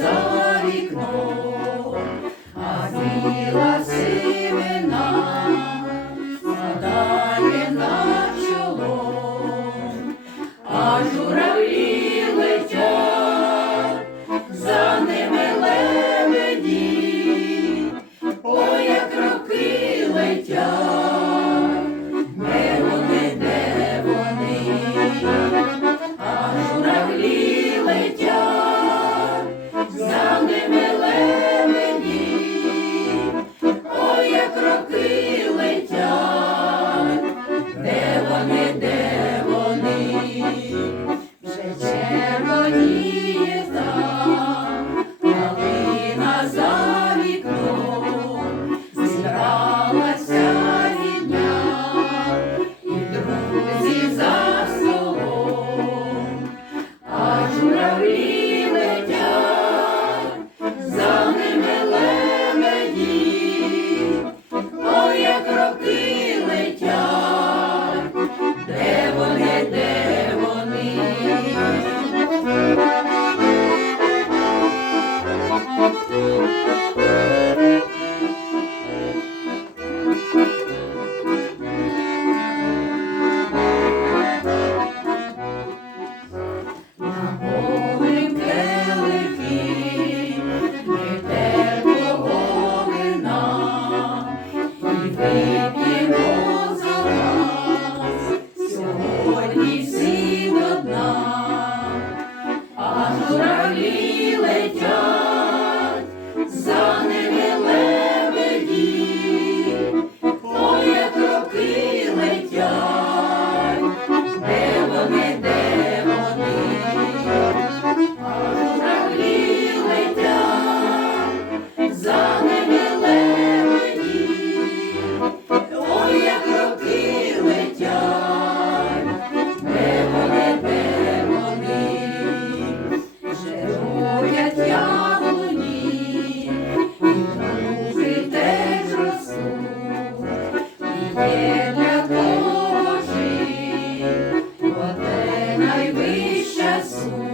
as жити, оте найвища суть.